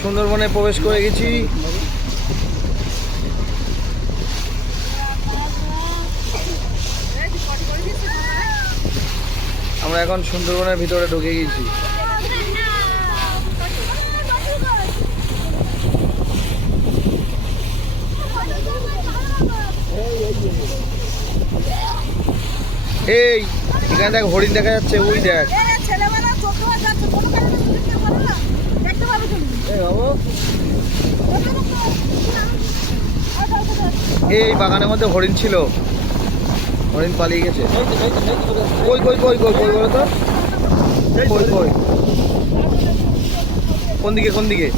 সুন্দরবনে প্রবেশ করে গেছি। আমরা এখন সুন্দরবনের ভিতরে ঢুকে গেছি। এই এখানে দেখ হরিণ দেখা যাচ্ছে, ওই দেখ। এই বাগানের মধ্যে হরিণ ছিল, হরিণ পালিয়ে গেছে। কই কই কই কই কই বলো তো, কই কই কোন দিকে কোন দিকে?